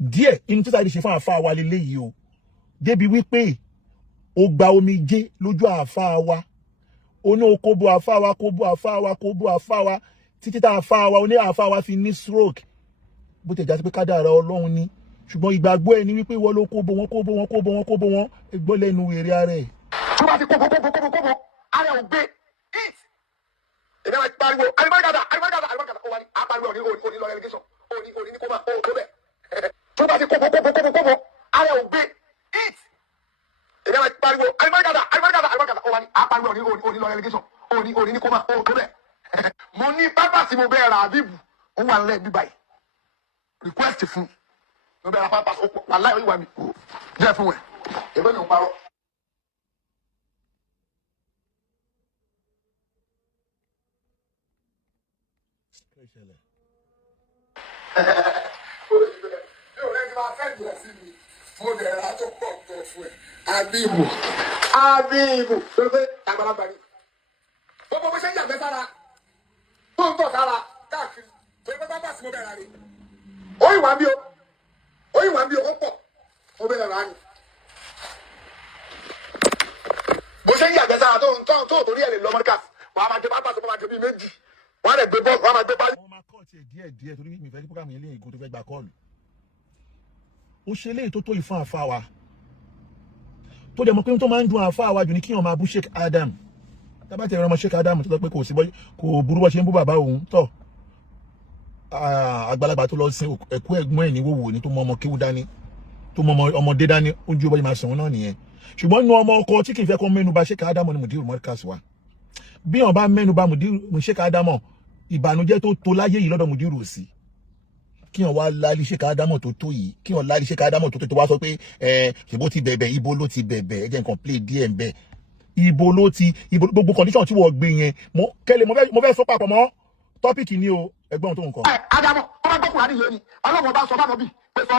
díẹ̀ inú tí Saheed ṣe fún àáfàá wa lélẹ́yìí o débi wípé ó gba omijé lójú àáfàá wa ó ní kó bó àáfàá wa kó bó àáfàá wa kó bó àáfàá wa títí tá àáfàá wa ó ní àáfàá wa fi ní stroke bó tẹ̀ já sí pé kádàrá Ọlọ́run ni ṣùgbọ́n ìgbàgbọ́ ẹ̀ ni wípé wọ́n ló kó bó wọn kó bó wọn kó bó wọn kó bó wọn gbọ́ lẹ́nu èrè ara ẹ̀. tó bá ti kó ara ò gbé it èmi àwọn pariwo alimọ́gàdà kó wá ní apariwo òní lọ relegation òní ní kó máa kó bẹ̀ tó bá ti kó ara ò gbé it èmi àwọn pariwo alimọ́gàdà kó wá ní apariwo òní lọ relegation òní ní kó máa kó bẹ̀ mo ní pápá tí mo bẹ́ẹ̀ ra àbíbù ó wà nílẹ̀ bíbá yìí request fún mo bẹ́ẹ̀ ra pápá wà láì wà mí jẹ́ fún ẹ̀ èmi ní ń parọ́. Abibu pé àgbàlagbà ni gbogbo bó ṣe ń yàgbẹ́ sára tó ń tọ̀ sára káàkiri torí pé bábà sí mo bẹ̀rẹ̀ rẹ̀ ó ìwà bí o ó pọ̀ mo bẹ̀rẹ̀ rà ni bó ṣe ń yàgbẹ́ sára tó torí ẹ̀ lè lọ mọ́ríkà wà á máa dé bábà tó máa dé bíi méjì wà á lè gbé bọ́ọ̀lù wà á máa gbé báyìí. wọ́n máa kọ́ ọ̀tí díẹ̀ torí mi fẹ́ kí programme yẹn lé ìgò tó fẹ́ gba kọ́ọ̀lù ó ṣe léyìí tó ìfún àfa wa tó dẹ̀ mọ̀ pé tó máa ń dun àfa wa jù ní kíyàn máa bú Sheikh Adam tábà tẹ̀ ẹ̀rọ ọmọ Sheikh Adam tó lọ pé kò burú bọ́ ṣe ń bú bàbá òun tọ̀ àgbàlagbà tó lọ sin ẹ̀kú ẹ̀gbọ́n ẹ̀ ní wòwò ní tó mọ ọmọ kéwú dání tó mọ ọmọdé dání ojú ọbọ̀ yìí máa sọ̀rọ̀ náà nìyẹn ṣùgbọ́n inú ọmọ ọkọ tí kì í fẹ́ kó mẹ́nu bà Sheikh Adam ní Mudiru Markaz wa bí wọn bá mẹ́nu bà Sheikh Adam ìbànújẹ́ tó láyé yìí lọ́dọ̀ Mudiru sí kí wọn wá láàlì Sheikh Adam tó yìí kí wọn láàlì Sheikh Adam tó wá sọ pé ṣèbó ti bẹ̀bẹ̀ ibo ló ti bẹ̀bẹ̀ ẹ jẹ́ nǹkan play díẹ̀ ń bẹ̀ ibo gbogbo condition tí wọ́n gbé yẹn mo fẹ́ sọ papọ̀ mọ́ tọ́pìkì ni o ẹgbọ́n tó nǹkan. Adamu wọn bá gbọ́kùnrin àdìyẹ ni ọlọ́run bá sọ bá nọbí pé sọ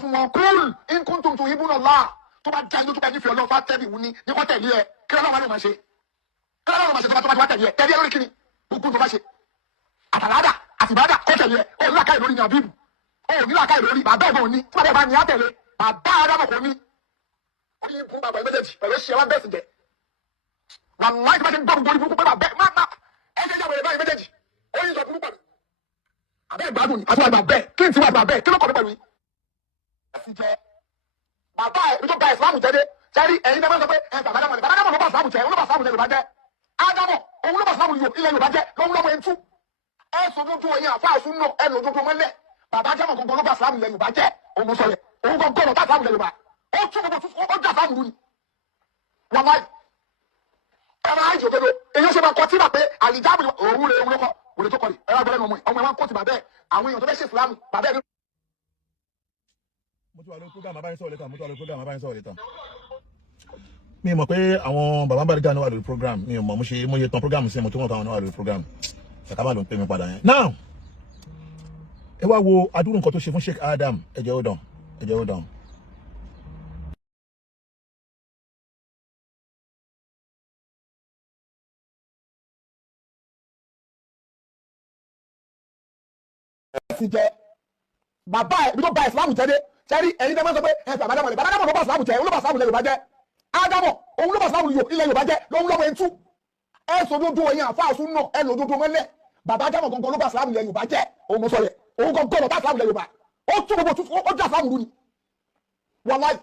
fún wọn kúl nkún tuntun ibùnà láà tó bá jẹ́ lójú pé nífẹ̀ẹ́ ọlọ́run fàtẹ́bì wù ní kọ́ tẹ̀lé ẹ kí ọlọ́run lè máa ṣe tó bá tẹ̀lé ẹ tẹ̀lé ẹ lórí kíni gbogbo tó bá ṣe àtàládà àtìbádà kọ́ tẹ̀lé ẹ ó ní làkàyè lórí ní àbíbù ó ní làkàyè lórí bàbá ẹ̀gbọ́n òní tí wọ́n bá ní àtẹ̀lé bàbá Adamu kò ní ó ní ibùn bàbá méjèèjì pẹ̀lú ṣe wá bẹ́ẹ̀ sì jẹ́ wàláì tí wọ́n ti ń gbọ́ gbogbo ibùkún pé bàbá ẹ ṣe ìyàwó rẹ̀ báyìí méjèèjì ó yí sọ burúkú àbẹ́ ìgbádùn ni àti wàgbà bẹ́ẹ̀ kí n ti wàgbà bẹ́ẹ̀ kí ló kọ́ mi pẹ̀lú yìí. bàbá ẹ̀ tó gba ìsìlámù jẹ́ dé sẹ́rí ẹ̀yin náà sọ pé bàbá Ádámù ló bá ìsìlámù jẹ́ òun ló bá ìsìlámù jẹ́ Yorùbá jẹ́ Ádámù òun ló bá ìsìlámù ilẹ̀ Yorùbá jẹ́ lóun lọ́wọ́ ẹ̀ńtú ẹ̀ sọdúndún ẹ̀yìn àfáàsùn náà ẹ̀ lọ́dúndún mọ́lẹ̀ bàbá Ádámù gbogbo ló bá ìsìlámù ilẹ̀ Yorùbá jẹ́ òun sọ yẹ òun gbogbo ló bá ìsìlámù ilẹ̀ Yorùbá ó tún gbogbo ó jà ìsìlámù lù ní. wàláì ẹ̀rọ àìjò dodo èyí ṣe máa kọ tí mà pé àlìjáàbù òun rè òun ló kọ òun tó kọ rí ẹ̀rọ agbẹ́rẹ́ ọmọ ẹ̀ wọn kó ti bàbẹ́ àwọn èèyàn tó fẹ́ ṣe ìsìlámù bàbẹ́ ẹ̀. mo ti wà lórí program abáyé sọ̀rọ̀ lẹ́tàn mi mọ̀ pé àwọn bàbá Bariga náà wà lórí program mi ò mọ̀ mo yẹ tán program sí ẹ̀ mo tó mọ̀ pé àwọn náà wà lórí program ṣàkábà ló ń pè mí padà yẹn. now ẹ wá wo adúrú nǹkan tó ṣe fún Sheikh Adam ẹ jẹ́ ó dàn. ti jẹ bàbá ẹ bí tó ba ìsìlámù jẹ dé sẹ́rí ẹ̀yin tẹ́ máa ń sọ pé bàbá Ádámù ló bá ìsìlámù jẹ òun ló bá ìsìlámù jẹ Yorùbá jẹ Ádámù òun ló bá ìsìlámù ilẹ̀ Yorùbá jẹ lóun lọ́wọ́ ẹ̀ńtú ẹ sọdúndún ẹ̀yin àfáàsùn náà ẹ lòdòdó mọ́lẹ̀ bàbá Ádámù gangan ló bá ìsìlámù ilẹ̀ Yorùbá jẹ òun mo sọ yẹ òun gangan ló bá ìsìlámù ilẹ̀ Yorùbá ó tún gbogbo ó jà ìsìlámù lù ní wàláì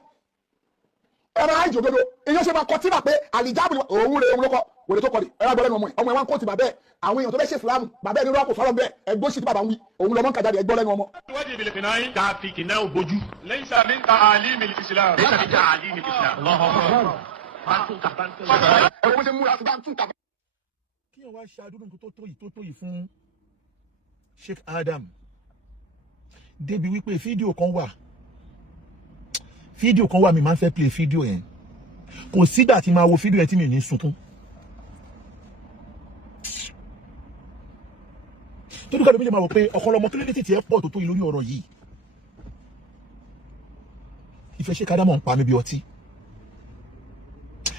ẹ̀rọ àìjò dodo èyí ṣe máa kọ tí mà pé àlìjáàbù òun rè òun ló kọ wòlé tó kọ rí ẹ̀rọ agbẹ́rẹ́ ọmọ ẹ̀ wá ń kó ti bàbẹ́ àwọn èèyàn tó fẹ́ ṣe ìsìlámù bàbẹ́ ẹni rọ́pò sọ́rọ̀ bẹ́ẹ̀ ẹgbó sì ti bàbá ń wí òun lọ́mọ kàjáde ẹgbọ́ lẹ́nu ọmọ. ìwádìí ìbílẹ̀ fìnnà yín ká fi kìnnà ògbójú. lẹ́yìn sàmì ń ta àlímì ìsìlám. lẹ́yìn sàmì ń ta àlímì ìsìlám. ẹ̀rọ bó ṣe múra sí bá ń tún tàbá. kí wọ́n wá ṣe àdúrà tó tó yìí fún Sheikh Adam débi wípé fídíò kan wà mi máa ń fẹ́ play fídíò yẹn kò sígbà tí máa wo fídíò yẹn tí mi ní sunkún tó dúkà lómi lè máa wò pé ọ̀kọ̀lọmọ kílódé tí ẹ pọ̀ tó tó yìí lórí ọ̀rọ̀ yìí ìfẹ́ Sheikh Adam ń pa mí bí ọtí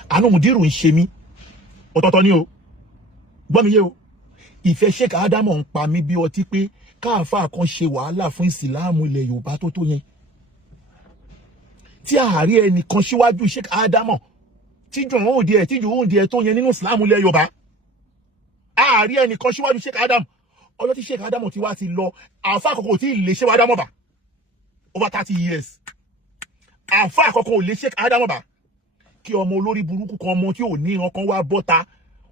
àánú Mudiru ń ṣe mí ọ̀tọ̀ọ̀tọ̀ ni o gbọ́ mi yé o ìfẹ́ Sheikh Adam ń pa mí bí ọtí pé káàfà kan ṣe wàhálà fún ìsìláàmù ilẹ̀ Yorùbá tó yẹn tí ààrí ẹnìkan síwájú Sheikh Adamu tíjú òǹdí ẹ̀ tó yẹn nínú ìsìláàmù ilẹ̀ Yorùbá ààrí ẹnìkan síwájú Sheikh Adamu ọjọ́ tí Sheikh Adamu ti wá ti lọ àfà àkọ́kọ́ tí lè ṣe Adamu bá over 30 years àfà àkọ́kọ́ ò lè Sheikh Adamu bá kí ọmọ olórí burúkú kan ọmọ tí ò ní ìran kan wá bọ́ta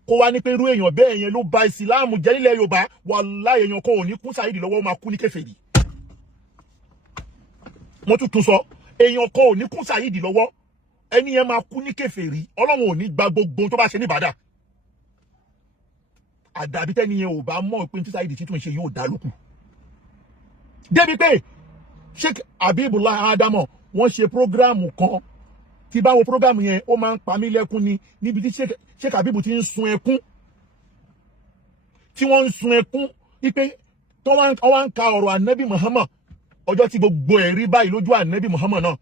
kó wá ní pé irú èèyàn bẹ́ẹ̀ yẹn ló ba ìsìláàmù jẹ́ nílẹ̀ Yorùbá wàláhì èèyàn kan ò ní kú Saheed lọ́wọ́ máa kú ní kèfèrí mo tún sọ èèyàn kan ò ní kú Saheed lọ́wọ́ ẹni yẹn máa kú ní kèfèrí Ọlọ́run ò ní gba gbogbo tó bá ṣe ní ìbádà àdàbí tẹ́ni yẹn ò bá mọ̀ pé tí Saheed títún ṣe yóò dá lókù débi pé Sheikh Habibullah Adamu wọ́n ṣe prógráàmù kan tí bá wo prógráàmù yẹn ó máa ń pa mí lẹ́kún ni níbi tí Sheikh Habibu ti ń sun ẹkún tí wọ́n ń sun ẹkún wípé tó wá ń ka ọ̀rọ̀ ànábì Muhammad ọjọ́ tí gbogbo ẹ̀ rí báyìí lójú ànábì Muhammad náà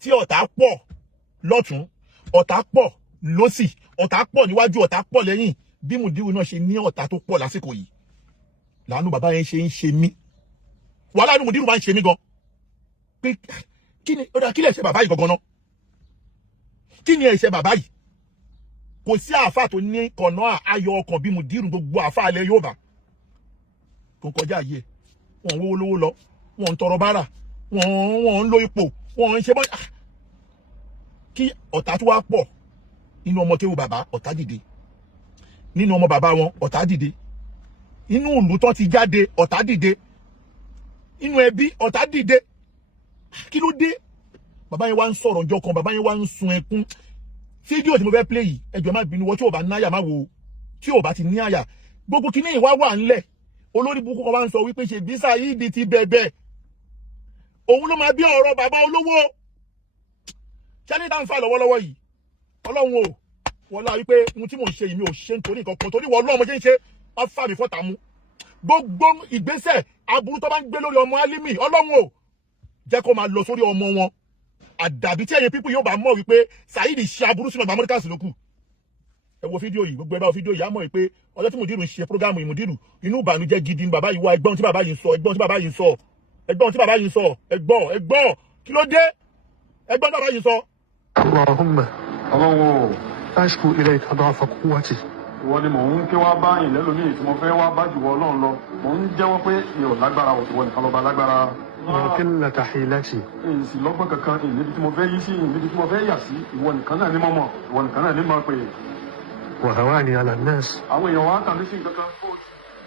tí ọ̀tá pọ̀ lọ́tún ọ̀tá pọ̀ lósì ọ̀tá pọ̀ níwájú ọ̀tá pọ̀ lẹ́yìn bí Mudiru náà ṣe ní ọ̀tá tó pọ̀ lásìkò yìí làánú bàbá yẹn ṣe ń ṣe mí wàhálà ní Mudiru máa ń ṣe mí gan pé kí ni ọ̀dà kí lè ṣe bàbá yìí gangan náà kí ni ẹ̀ṣẹ̀ bàbá yìí kò sí àáfà tó ní kọ̀nà ayọ̀ ọkàn bí Mudiru gbogbo àáfà alẹ́ Yorùbá kò kọjá yìí wọn wó lówó lọ wọn ń tọrọ bárà wọn ń lo ipò wọn ń ṣe bọ́ kí ọ̀tá tó wá pọ̀ nínú ọmọ kéwù bàbá ọ̀tá dìde nínú ọmọ bàbá wọn ọ̀tá dìde inú ìlú tó ti jáde ọ̀tá dìde inú ẹbí ọ̀tá dìde kí ló dé bàbá yẹn wá ń sọ̀rọ̀ ọjọ́ kan bàbá yẹn wá ń sun ẹkún fídíò tí mo fẹ́ play yìí ẹjọ́ má bínú wọ́n tí ò bá ní àyà má wo tí ò bá ti ní àyà gbogbo kíní ìwá wà ńlẹ̀ olórí burúkú kan wá ń sọ wípé ṣe bí Saheed ti bẹ̀bẹ̀ òun ló máa bí ọ̀rọ̀ bàbá olówó ṣẹ́ni tá ń fà lọ́wọ́lọ́wọ́ yìí Ọlọ́run o wọ́n lá wípé ohun tí mò ń ṣe yìí mi ò ṣe nítorí nǹkan kan torí wọ́n lọ́mọ jẹ́ ń ṣe wọ́n fà mí fọ́tà mú gbogbo ìgbésẹ̀ aburú tó bá ń gbé lórí ọmọ Alimi Ọlọ́run o jẹ́ kó máa lọ sórí ọmọ wọn àdàbí tí ẹ̀yin pípù yóò bá mọ̀ wípé Saheed ṣe aburú sínú ọgbà Amẹ́ríkà lókù ẹ wo fídíò yìí gbogbo ẹ bá wo fídíò yìí á mọ̀ wípé ọjọ́ tí Mudiru ń ṣe prógámù yìí Mudiru inú ìbànújẹ́ gidi ni bàbá yìí wá ẹgbọ́n tí bàbá yìí ń sọ ẹgbọ́n tí bàbá yìí ń sọ ẹgbọ́n tí bàbá yìí ń sọ ẹgbọ́n kí ló dé ẹgbọ́n tí bàbá yìí ń sọ. Allahumma ashku ilayka da'fa quwwati. Ìwọ ni mò ń ké wá bá yìn lẹ́lòmíì tí mo fẹ́ wá bá jùwọ́ Ọlọ́run lọ mò ń jẹ́wọ́ pé mi ò lágbára òtún nìkan lọ́ba lágbára. wa qillata hilati. Èsì lọ́gbọ́n kankan ìlébi tí mo fẹ́ yí sí ìlébi tí mo fẹ́ yà sí ìwọ nìkan náà ní mọ́mọ́ ìwọ nìkan náà ní mọ́ pé. wa hawani ala an-nas. Àwọn èèyàn wa kàn mí sí nǹkan kan tó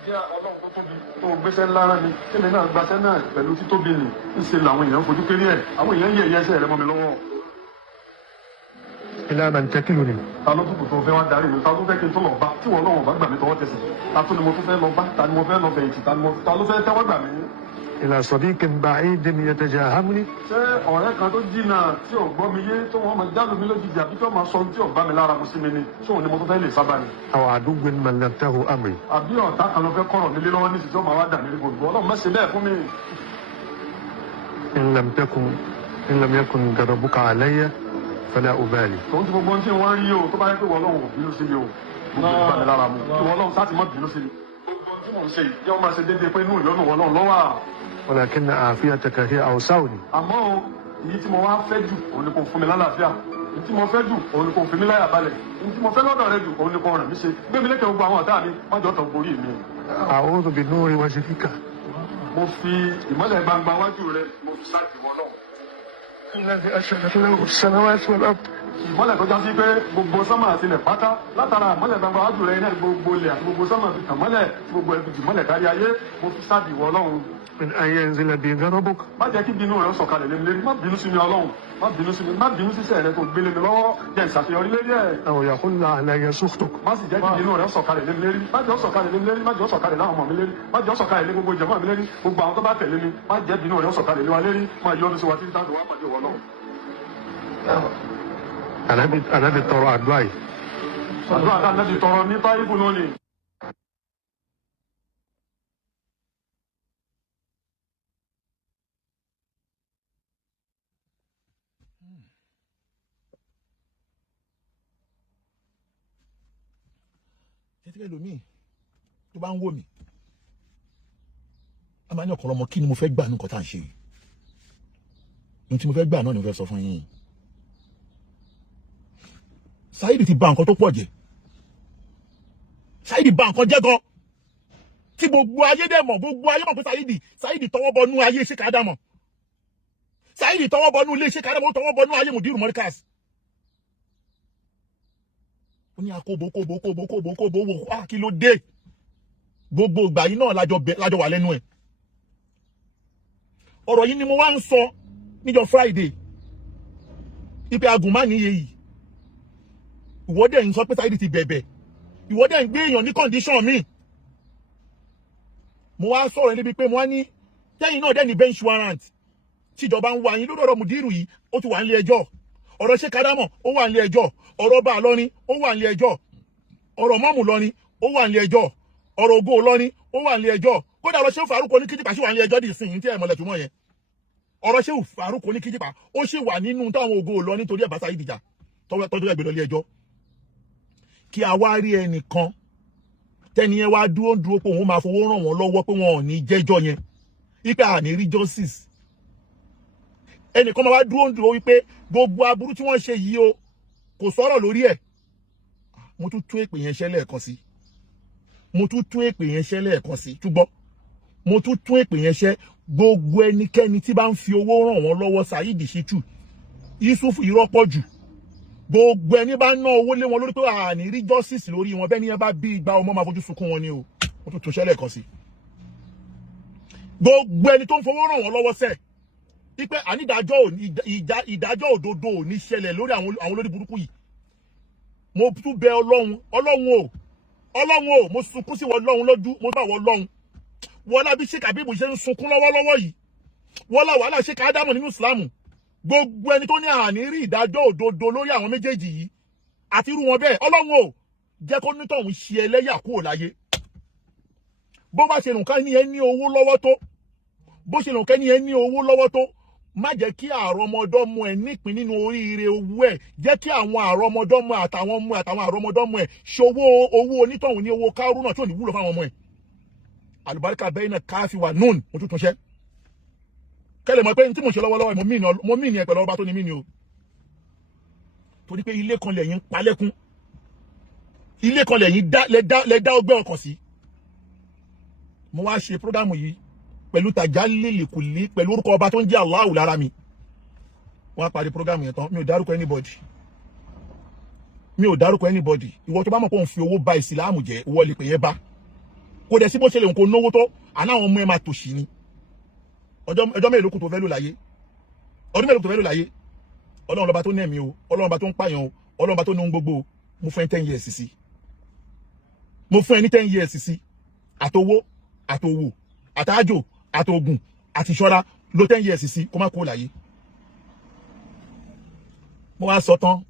jẹ́ Ọlọ́run tó tóbi tó gbéṣẹ́ ńlá rán mi kémi náà gbaṣẹ́ náà pẹ̀lú títóbi nì ńṣe làwọn èèyàn fojú kéré ẹ̀ àwọn èèyàn yẹ̀ ẹ̀yẹ́ ẹsẹ̀ rẹ mọ́ mi lọ́wọ́. ila man takiluni. Ta ló tún tó fẹ́ wá darí mi ta ló fẹ́ kí n tó lọ bá tí wọ́n lọ́wọ́ bá gbà mí tọwọ́ tẹsẹ̀ ta tó ni mo tún fẹ́ lọ bá ta ni mo fẹ́ lọ fẹ̀yìntì ta ló fẹ́ tẹ́wọ́ gbà mí. ila sadiqin ba'idin yatajahamuni. Ṣé ọ̀rẹ́ kan tó jìnnà tí ò gbọ́ mi yé tó wọ́n máa jálù mi lójijì àbí tó máa sọ tí ò bá mi lára mu sí mi ni sóun ni mo tún fẹ́ lè sábà ni. aw aduwwin mallaktahu amri. Àbí ọ̀tá kan ló fẹ́ kọ̀rọ̀ nílé lọ́wọ́ ní ìsìtọ́ máa wá dà mí ní gbogbo Ọlọ́run má ṣe bẹ́ẹ̀ fún mi. in lam yakun ghadabuka alayya fala ubali. Tòun ti gbogbo ohun tí wọ́n rí o tó bá yẹ pé Ọlọ́run ò bínú sí mi o mo ti bá mi lára mu kí Ọlọ́run sáà ti má bínú sí mi. Gbogbo ohun tí mò ń ṣe yìí yóò máa ṣe déédéé pé inú ìyọ́nù Ọlọ́run lọ́wọ́ à. walakin afiyataka hiya awsawni. Àmọ́ o èyí tí mo wá fẹ́ jù òun ni kò fún mi lálàáfíà èyí tí mo fẹ́ jù òun ni kò fi mí láyà balẹ̀ èyí tí mo fẹ́ lọ́dọ̀ rẹ jù òun ni kò ràn mí ṣe gbé mi lékè gbogbo àwọn ọ̀tá mi má jọ tàn borí mi. a'udhu bi nuri wajhika. Mo fi ìmọ́lẹ̀ gbangba wájú rẹ mo fi sáàtì wọ náà. alladhi ashraqat lahu as-samawati wal ard. Ìmọ́lẹ̀ tó já sí pé gbogbo sánmà àti ilẹ̀ pátá látara ìmọ́lẹ̀ gbangba wájú rẹ iná gbogbo ilẹ̀ àti gbogbo sánmà fi tàn mọ́lẹ̀ gbogbo ẹbí ìmọ́lẹ̀ kárí ayé mo fi sáàtì wọ Ọlọ́run. min an yanzila bi ghadabuk. Má jẹ́ kí bínú rẹ sọ̀kalẹ̀ lé mi lérí má bínú sí mi Ọlọ́run má bínú sí mi má bínú sí sẹ́ẹ̀ rẹ tó gbélé mi lọ́wọ́ jẹ́ ìṣàṣeyọrí lérí ẹ̀. aw yahulla alayya sukhtuk. Má sì jẹ́ kí bínú rẹ sọ̀kalẹ̀ lé mi lérí má jẹ́ ó sọ̀kalẹ̀ lé mi lérí má jẹ́ ó sọ̀kalẹ̀ láwọn ọmọ mi lérí má jẹ́ ó sọ̀kalẹ̀ lé gbogbo ìjọba mi lérí gbogbo àwọn tó bá tẹ̀lé mi má jẹ́ bínú rẹ sọ̀kalẹ̀ lé wa lérí má yọ ọ́nù sí wa títí táwọn wá pàdé wọ náà. anabi tọrọ àdúrà yìí. Àdúrà tá a lẹ́bi tọrọ ní táyìbù náà ni. tẹ́tí ẹlòmíì tó bá ń wò mí a máa ní ọ̀kọ̀rọ̀ ọmọ kí ni mo fẹ́ gbà nǹkan tá à ń ṣe yìí ní tí mo fẹ́ gbà náà ni mo fẹ́ sọ fún yín. Saheed ti bà nǹkan tó pọ̀ jẹ́, Saheed bà nǹkan jẹ́ gan tí gbogbo ayé dẹ̀ mọ̀, gbogbo ayé mọ̀ pé Saheed tọwọ́ bọnú ayé Sheikh Adamu, Saheed tọwọ́ bọnú ilé Sheikh Adamu, tọwọ́ bọnú ayé Mudiru Markaz. Ó ní akóbo wò kí ló dé gbogbo ìgbà yìí náà lájọ wà lẹ́nu ẹ̀. Ọ̀rọ̀ yìí ni mo wá ń sọ níjọ́ Friday ipe agùnmá níye yìí ìwọ dẹ̀ ń sọ pé Saheed ti bẹ̀bẹ̀, ìwọ dẹ̀ ń gbé èèyàn ní condition mi. Mo wá sọ̀rọ̀ níbi pé mo wá ní tẹ́yìn náà dẹ̀ ní bench warrant tíjọba ń wá yín lórí ọ̀rọ̀ Mudiru yìí, ó ti wà nílé ẹjọ́. Ọ̀rọ̀ Sheikh Adamu ó wà nílé ẹjọ́, ọ̀rọ̀ Ọba Ìlọrin ó wà nílé ẹjọ́, ọ̀rọ̀ Mọ́mù Ìlọrin ó wà nílé ẹjọ́, ọ̀rọ̀ Ògo Ìlọrin ó wà nílé ẹjọ́. Kódà ọ̀rọ̀ Shehu Faruq Oníkíjìpá sì wà nílé ẹjọ́ dì sí yín tí ẹ̀ mọ̀lẹ̀ túmọ̀ yẹn. Ọ̀rọ̀ Shehu Faruq Oníkíjìpá ó sì wà nínú táwọn Ògo Ìlọrin nítorí ẹ̀ bá Saheed jà tọ́jú ẹgbẹ̀rún ilé ẹjọ́. Kí a wá rí ẹnìkan tẹ́ni yẹn wá dúró pé òun máa fowó ràn wọ́n lọ́wọ́ pé wọn ò ní jẹ́jọ́ yẹn wípé a ní rí justice. Ẹnìkan máa wá dúró wípé gbogbo aburú tí wọ́n ṣe yìí o kò sọ̀rọ̀ lórí ẹ̀. Mo tún tún èpè yẹn ṣẹ́ lẹ́ẹ̀kan sí, mo tún tún èpè yẹn ṣẹ́ lẹ́ẹ̀kan sí, túbọ̀ mo tún tún èpè yẹn ṣẹ́. Gbogbo ẹnikẹ́ni tí bá ń fi owó ràn wọ́n lọ́wọ́ Saheed Shittu, Yusuf irọ́pọ̀ jù, gbogbo ẹni bá ná owó lé wọn lórí pé a ní rí justice lórí wọn, bẹ́ẹ̀ ni ẹ bá bí igba ọmọ máa fojú sunkún wọn ni o. Mo tún tún ṣẹ́ lẹ́ẹ̀kan sí. Gbogbo ẹni tó ń fowó ràn wọ́n lọ́wọ́ sẹ́ẹ̀ ipe ìdájọ́ òdodo ò ní ṣẹlẹ̀ lórí àwọn olórí burúkú yìí. Mo tún bẹ Ọlọ́run o, mo sunkún sí Ọlọ́run lójú, mo bá Ọlọ́run wọlá bí Sheikh Habib ṣe ń sunkún lọ́wọ́lọ́wọ́ yìí, wọlá wàhálà Sheikh Adamu nínú Islam. Gbogbo ẹni tó ní àní rí ìdájọ́ òdodo lórí àwọn méjèèjì yìí àti irú wọn bẹ́ẹ̀, Ọlọ́run o jẹ́ kó nítọ̀hún ṣe ẹlẹ́yà kúrò láyé. Bó bá ṣe nǹkan ní ẹ ní owó lọ́wọ́ tó, bó ṣe nǹkan ní ẹ ní owó lọ́wọ́ tó, má jẹ́ kí àrọ́mọdọ́mọ ẹ̀ nípìn nínú oríire owó ẹ̀, jẹ́ kí àwọn àrọ́mọdọ́mọ àtàwọn àrọ́mọdọ́mọ ẹ̀ ṣòwò owó onítọ̀hún ní owó Kárúnà tí ò ní wúlò fáwọn ọmọ ẹ̀. Àlùbáríkà bẹ́ẹ̀ náà káfí wà nùn. Mo tún ṣẹ́ kẹ́lẹ̀ mọ̀ pé ní tí mo ṣe lọ́wọ́lọ́wọ́ mo mí ní ẹ pẹ̀lú ọba tó ní mí ni o. Torí pé ilé kan lẹ́yìn palẹ́kún, ilé kan lẹ́yìn lẹ dá ọgbẹ́ ọkàn sí. Mo wá ṣe prógámù yìí pẹ̀lú Tajalil Kulli pẹ̀lú orúkọ ọba tó ń jẹ́ Allahu lára mi. Wọ́n á parí prógámù yẹn tán, mi ò dárúkọ anybody. Ìwọ tó bá mọ̀ pé òun fi owó ba ìsìláàmù jẹ́, ìwọ lè pè yẹn bá. Kò dẹ̀ sí bó ṣe lè nǹkan náwó tó, àná àwọn ọmọ ẹ máa tòṣì ni. Ọjọ́ mélòó kù tó fẹ́ lò láyé, ọdún mélòó tó fẹ́ lò láyé. Ọlọ́run lọ́ba tó ní ẹ̀mí o, Ọlọ́run lọ́ba tó ń pààyàn o, Ọlọ́run lọ́ba tó ní ohun gbogbo o. Mo fún ẹ 10 years sí, mo fún ẹ ní 10 years sí. Àtowó àtòwò àtàjò àtògùn àti ìṣọ́ra ló 10 years sí kó má kó láyé. Mo wá sọ tán,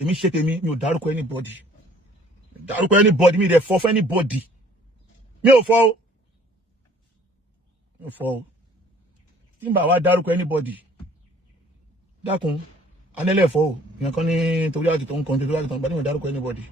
èmi ṣe tèmi, mi ò dárúkọ anybody, mi dẹ̀ fọ́ fún anybody. Mi ò fọ́ o, tí n bá wá dárúkọ anybody dákun anẹ́lẹ̀ fọ́ o, ìyẹn kan ní torí àkìtàn kan torí àkìtàn bá ní mo dárúkọ anybody.